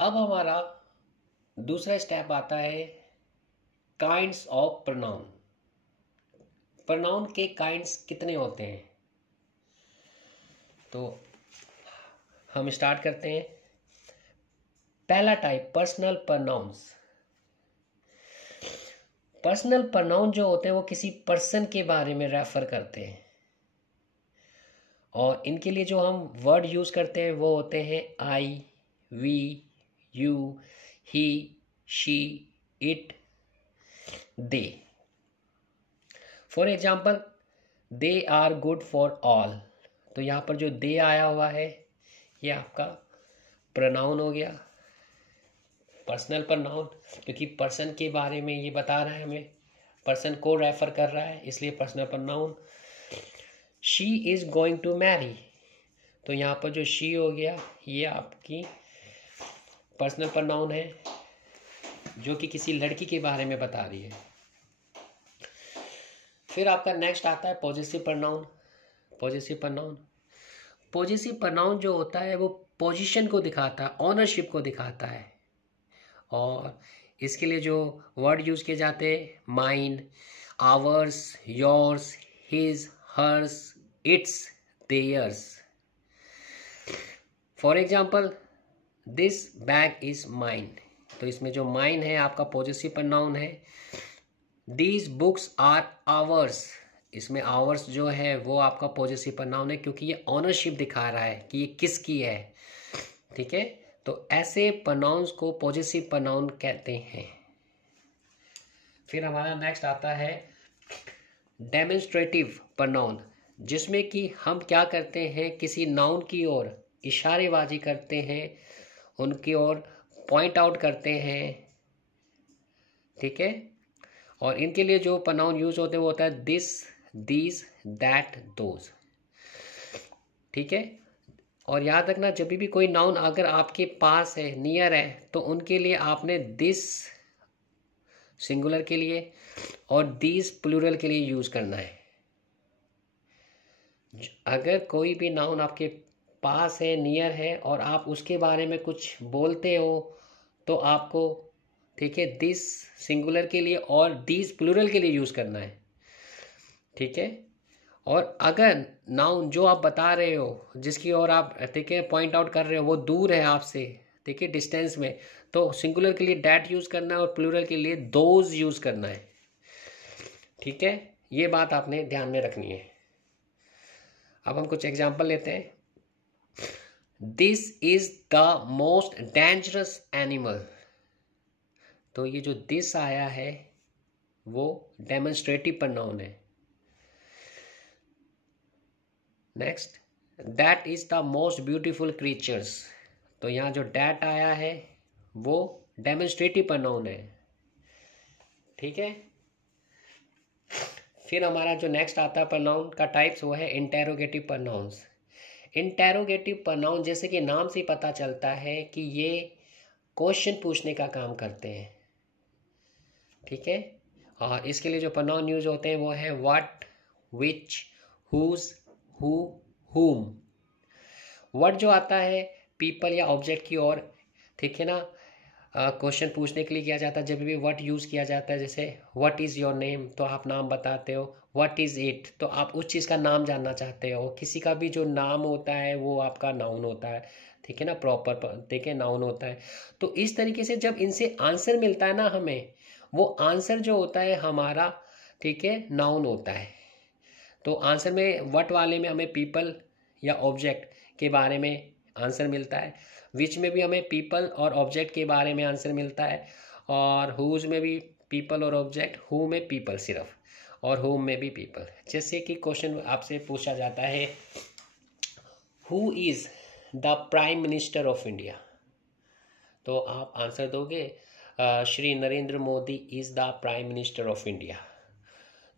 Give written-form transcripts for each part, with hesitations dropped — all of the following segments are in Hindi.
अब हमारा दूसरा स्टेप आता है काइंड्स ऑफ प्रोनाउन। प्रोनाउन के काइंड्स कितने होते हैं, तो हम स्टार्ट करते हैं। पहला type personal pronouns. Personal pronoun जो होते हैं वो किसी पर्सन के बारे में रेफर करते हैं, और इनके लिए जो हम वर्ड यूज करते हैं वो होते हैं I, we, you, he, she, it, they. For example, they are good for all. तो यहाँ पर जो दे आया हुआ है ये आपका प्रोनाउन हो गया, पर्सनल प्रोनाउन, क्योंकि पर्सन के बारे में ये बता रहा है, हमें पर्सन को रेफर कर रहा है, इसलिए personal pronoun. She is going to marry, तो यहाँ पर जो शी हो गया ये आपकी पर्सनल प्रोनाउन है जो कि किसी लड़की के बारे में बता रही है। फिर आपका नेक्स्ट आता है possessive pronoun. Possessive pronoun, possessive pronoun जो होता है वो पोजीशन को दिखाता है, ऑनरशिप को दिखाता है, और इसके लिए जो वर्ड यूज किए जाते हैं mine, ours, yours, his, hers, its, theirs. For example, this bag is mine, तो इसमें जो माइन है आपका पॉजेसिव प्रोनाउन है। दीज बुक्स आर आवर्स, इसमें आवर्स जो है वो आपका पॉजेसिव प्रोनाउन है, क्योंकि ये ऑनरशिप दिखा रहा है कि ये किसकी है। ठीक है, तो ऐसे प्रोनाउंस को पॉजेसिव प्रोनाउन कहते हैं। फिर हमारा नेक्स्ट आता है डेमोन्स्ट्रेटिव प्रोनाउन, जिसमें कि हम क्या करते हैं, किसी नाउन की ओर इशारेबाजी करते हैं, उनकी ओर पॉइंट आउट करते हैं। ठीक है, और इनके लिए जो प्रोनाउन यूज होते हैं वो होता है दिस, दीज, दैट, दोज। ठीक है, और याद रखना जब भी कोई नाउन अगर आपके पास है, नियर है, तो उनके लिए आपने दिस सिंगुलर के लिए और दीज प्लूरल के लिए यूज करना है। अगर कोई भी नाउन आपके पास है, नियर है, और आप उसके बारे में कुछ बोलते हो तो आपको, ठीक है, दिस सिंगुलर के लिए और दीज प्लूरल के लिए यूज करना है। ठीक है, और अगर नाउन जो आप बता रहे हो, जिसकी ओर आप, ठीक है, पॉइंट आउट कर रहे हो, वो दूर है आपसे, ठीक है, डिस्टेंस में, तो सिंगुलर के लिए डैट यूज करना है और प्लूरल के लिए दोज यूज करना है। ठीक है, ये बात आपने ध्यान में रखनी है। अब हम कुछ एग्जाम्पल लेते हैं। This is the most dangerous animal, तो ये जो दिस आया है वो डेमोन्स्ट्रेटिव प्रोनाउन है। Next, that is the most beautiful creatures, तो यहाँ जो डैट आया है वो डेमोन्स्ट्रेटिव प्रोनाउन है। ठीक है, फिर हमारा जो नेक्स्ट आता है प्रोनाउन का टाइप्स वो है इंटेरोगेटिव प्रोनाउंस। इंटेरोगेटिव प्रोनाउन, जैसे कि नाम से पता चलता है कि ये क्वेश्चन पूछने का काम करते हैं। ठीक है, और इसके लिए जो प्रोनाउन यूज होते हैं वो है व्हाट, विच, हुज, हु, हुम। व्हाट जो आता है पीपल या ऑब्जेक्ट की ओर, ठीक है ना, क्वेश्चन पूछने के लिए किया जाता है। जब भी व्हाट यूज किया जाता है, जैसे व्हाट इज योर नेम, तो आप नाम बताते हो। व्हाट इज इट, तो आप उस चीज़ का नाम जानना चाहते हो। किसी का भी जो नाम होता है वो आपका नाउन होता है, ठीक है ना, प्रॉपर, ठीक है, नाउन होता है। तो इस तरीके से जब इनसे आंसर मिलता है ना हमें, वो आंसर जो होता है हमारा, ठीक है, नाउन होता है। तो आंसर में व्हाट वाले में हमें पीपल या ऑब्जेक्ट के बारे में आंसर मिलता है, विच में भी हमें पीपल और ऑब्जेक्ट के बारे में आंसर मिलता है, और हुज में भी पीपल और ऑब्जेक्ट, हु में पीपल सिर्फ, और होम में भी पीपल। जैसे कि क्वेश्चन आपसे पूछा जाता है, who is the prime minister of India, तो आप आंसर दोगे Shri Narendra Modi is the prime minister of India.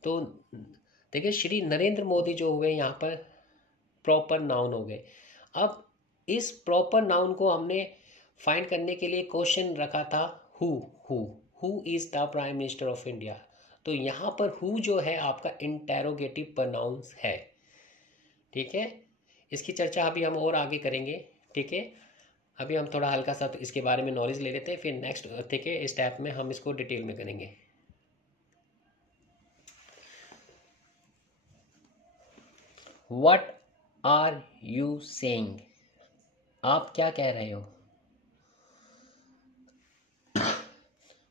तो देखिए, श्री नरेंद्र मोदी जो हुए यहाँ पर प्रॉपर नाउन हो गए। अब इस प्रॉपर नाउन को हमने फाइंड करने के लिए क्वेश्चन रखा था who is the prime minister of India. तो यहाँ पर हु जो है आपका इंटेरोगेटिव प्रोनाउंस है। ठीक है, इसकी चर्चा अभी हम और आगे करेंगे। ठीक है, अभी हम थोड़ा हल्का सा इसके बारे में नॉलेज ले लेते हैं, फिर नेक्स्ट ठीक है स्टेप में हम इसको डिटेल में करेंगे। व्हाट आर यू सेइंग, आप क्या कह रहे हो।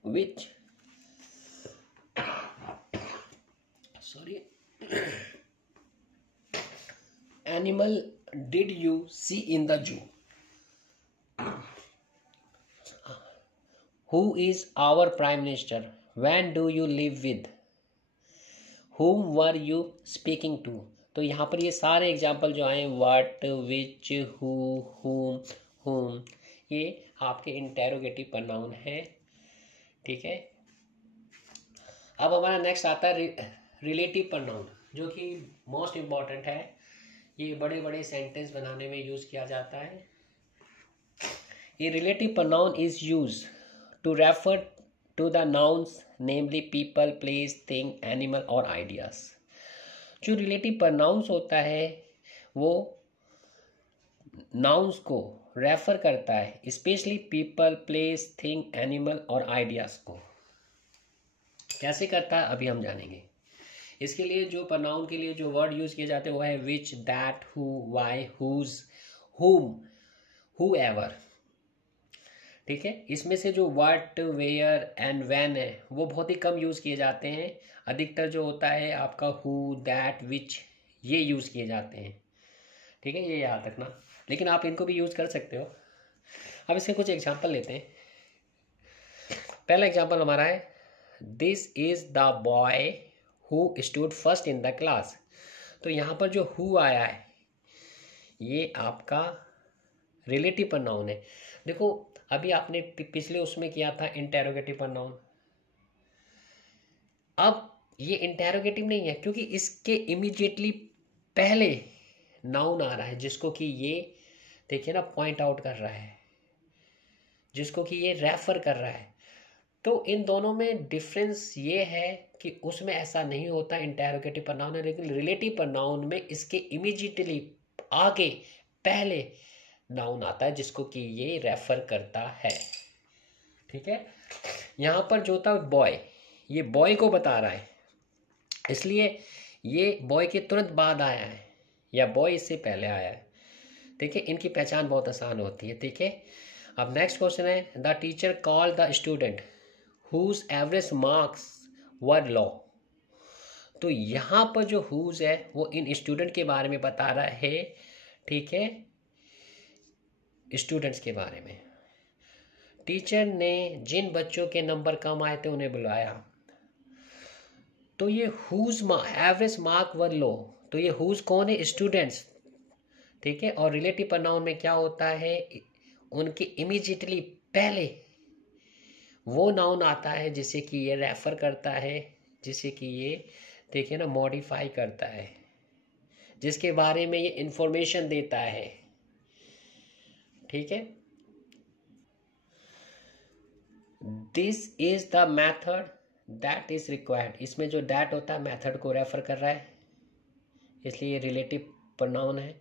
Which sorry animal did you see in the zoo. Who is our prime minister? When do you live with? Whom were you speaking to? तो यहाँ पर ये सारे एग्जाम्पल जो आए what, which, who, whom, ये आपके इंटेरोगेटिव प्रोनाउन है। ठीक है, अब हमारा नेक्स्ट आता है रिलेटिव प्रोनाउन, जो कि मोस्ट इम्पॉर्टेंट है। ये बड़े बड़े सेंटेंस बनाने में यूज किया जाता है। ये relative pronoun is use to refer to the nouns, namely people, place, thing, animal और ideas। जो रिलेटिव प्रोनाउंस होता है वो नाउन्स को रेफर करता है, specially people, place, thing, animal और आइडियाज को। कैसे करता है अभी हम जानेंगे। इसके लिए जो प्रोनाउन के लिए जो वर्ड यूज किए जाते हैं वो है विच, दैट, हु, वाई, हुज, हुम, हुएवर। ठीक है, इसमें से जो व्हाट, वेयर एंड व्हेन है वो बहुत ही कम यूज़ किए जाते हैं। अधिकतर जो होता है आपका हु, दैट, विच, ये यूज़ किए जाते हैं। ठीक है, ये याद रखना, लेकिन आप इनको भी यूज़ कर सकते हो। अब इसके कुछ एग्जांपल लेते हैं। पहला एग्जांपल हमारा है this is the boy who stood first in the class. तो यहाँ पर जो हु आया है ये आपका रिलेटिव प्रोनाउन है। देखो अभी आपने पिछले उसमें किया था इंटेरोगेटिव प्रोनाउन, अब ये इंटेरोगेटिव नहीं है क्योंकि इसके इमीडिएटली पहले नाउन आ रहा है जिसको कि ये देखिए ना पॉइंट आउट कर रहा है, जिसको कि ये रेफर कर रहा है। तो इन दोनों में डिफरेंस ये है कि उसमें ऐसा नहीं होता इंटेरोगेटिव प्रोनाउन है, लेकिन रिलेटिव प्रोनाउन में इसके इमीडिएटली आगे पहले नाउन आता है जिसको कि ये रेफर करता है। ठीक है, यहाँ पर जो था बॉय, ये बॉय को बता रहा है, इसलिए ये बॉय के तुरंत बाद आया है या बॉय इससे पहले आया है। ठीक है, इनकी पहचान बहुत आसान होती है। ठीक है, अब नेक्स्ट क्वेश्चन है the teacher called the student whose average marks were low. तो यहाँ पर जो हुज है वो इन स्टूडेंट के बारे में बता रहा है। ठीक है, स्टूडेंट्स के बारे में। टीचर ने जिन बच्चों के नंबर कम आए थे उन्हें बुलाया। तो ये हुज एवरेज मार्क वर लो, तो ये हुज कौन है, स्टूडेंट्स। ठीक है, और रिलेटिव प्रोनाउन में क्या होता है, उनके इमीडिएटली पहले वो नाउन आता है जिसे कि ये रेफर करता है, जिसे कि ये देखिए ना मॉडिफाई करता है, जिसके बारे में ये इंफॉर्मेशन देता है। ठीक है, this is the method that is required. इसमें जो दैट होता है मेथड को रेफर कर रहा है, इसलिए रिलेटिव प्रोनाउन है।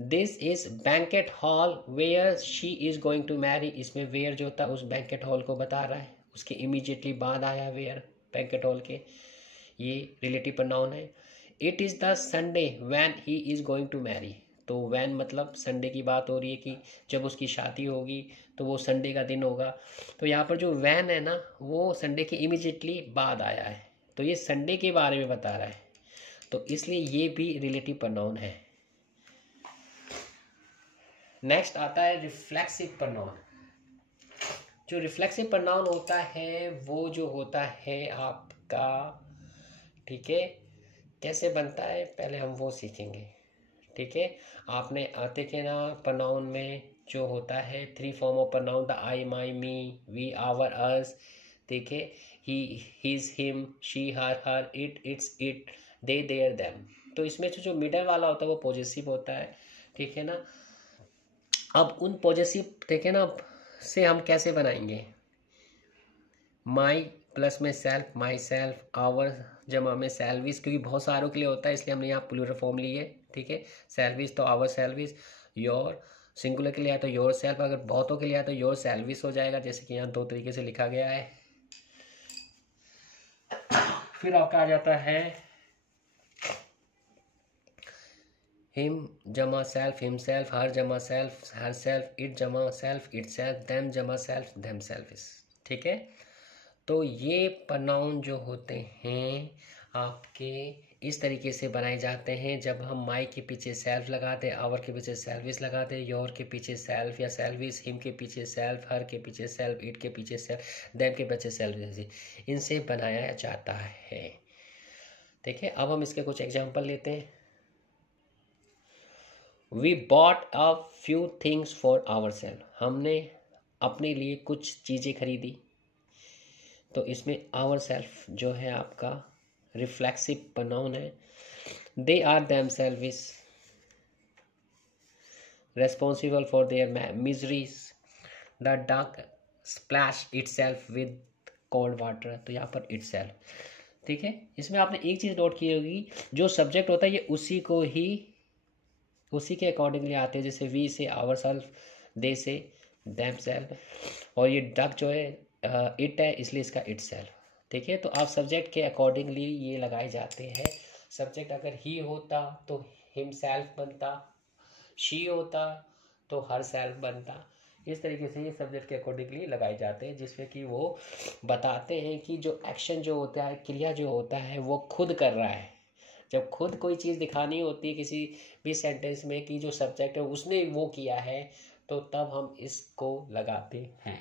This is banquet hall where she is going to marry. इसमें वेयर जो होता है उस बैंकेट हॉल को बता रहा है, उसके इमीडिएटली बाद आया वेयर बैंकेट हॉल के, ये रिलेटिव प्रोनाउन है। It is the Sunday when he is going to marry. तो वैन मतलब संडे की बात हो रही है कि जब उसकी शादी होगी तो वो संडे का दिन होगा। तो यहाँ पर जो वैन है ना वो संडे के इमीडिएटली बाद आया है, तो ये संडे के बारे में बता रहा है, तो इसलिए ये भी रिलेटिव प्रोनाउन है। नेक्स्ट आता है रिफ्लेक्सिव प्रोनाउन। जो रिफ्लेक्सिव प्रोनाउन होता है वो जो होता है आपका, ठीक है, कैसे बनता है पहले हम वो सीखेंगे। ठीक है, आपने आते के ना प्रोनाउन में जो होता है 3 form of pronoun, the I, my, me, we, our, us. ठीक है, he, his, him, she, her, it, its, it, they, their, them. तो इसमें जो मिडल वाला होता है वो पॉजेसिव होता है। ठीक है ना, अब उन पॉजेसिव देखे ना से हम कैसे बनाएंगे, माई प्लस में सेल्फ, माई सेल्फ, आवर जमा में सेल्विस, क्योंकि बहुत सारों के लिए होता है इसलिए हमने यहाँ प्लूरल फॉर्म ली है। ठीक है, सेल्विस तो आवर सेल्विस, योर, सिंगुलर के लिए आया तो योर सेल्फ, अगर बहुतों के लिए आया तो योर सेल्विस हो जाएगा, जैसे कि यहाँ 2 तरीके से लिखा गया है। फिर आपका आ जाता है हिम जमा सेल्फ हिमसेल्फ, हर जमा सेल्फ हर सेल्फ, इट जमा सेल्फ इट सेल्फ, देम जमा सेल्फ देम सेल्फिस। ठीक है, तो ये प्रोनाउन जो होते हैं आपके इस तरीके से बनाए जाते हैं। जब हम माई के पीछे सेल्फ लगाते, आवर के पीछे सेल्विस लगाते, योर के पीछे सेल्फ या सेल्विस, हिम के पीछे सेल्फ, हर के पीछे सेल्फ, इट के पीछे सेल्फ, देम के पीछे सेल्फ, इनसे बनाया जाता है। ठीक है, अब हम इसके कुछ एग्जाम्पल लेते हैं। We bought a few things for our self, हमने अपने लिए कुछ चीज़ें खरीदी। तो इसमें आवर सेल्फ जो है आपका रिफ्लेक्सिव प्रोनाउन है। They are themselves responsible for their miseries, the duck splash itself with cold water, तो यहाँ पर इट सेल्फ। ठीक है, इसमें आपने एक चीज़ नोट की होगी, जो सब्जेक्ट होता है ये उसी के अकॉर्डिंगली आते हैं। जैसे वी से आवर सेल्फ, दे से देम सेल्फ, और ये डक जो है इट है, इसलिए इसका इट सेल्फ। ठीक है, तो आप सब्जेक्ट के अकॉर्डिंगली ये लगाए जाते हैं। सब्जेक्ट अगर ही होता तो हिम सेल्फ बनता, शी होता तो हर सेल्फ बनता। इस तरीके से ये सब्जेक्ट के अकॉर्डिंगली लगाए जाते हैं, जिसमें कि वो बताते हैं कि जो एक्शन जो होता है, क्रिया जो होता है, वो खुद कर रहा है। जब खुद कोई चीज़ दिखानी होती है किसी भी सेंटेंस में कि जो सब्जेक्ट है उसने वो किया है, तो तब हम इसको लगाते हैं।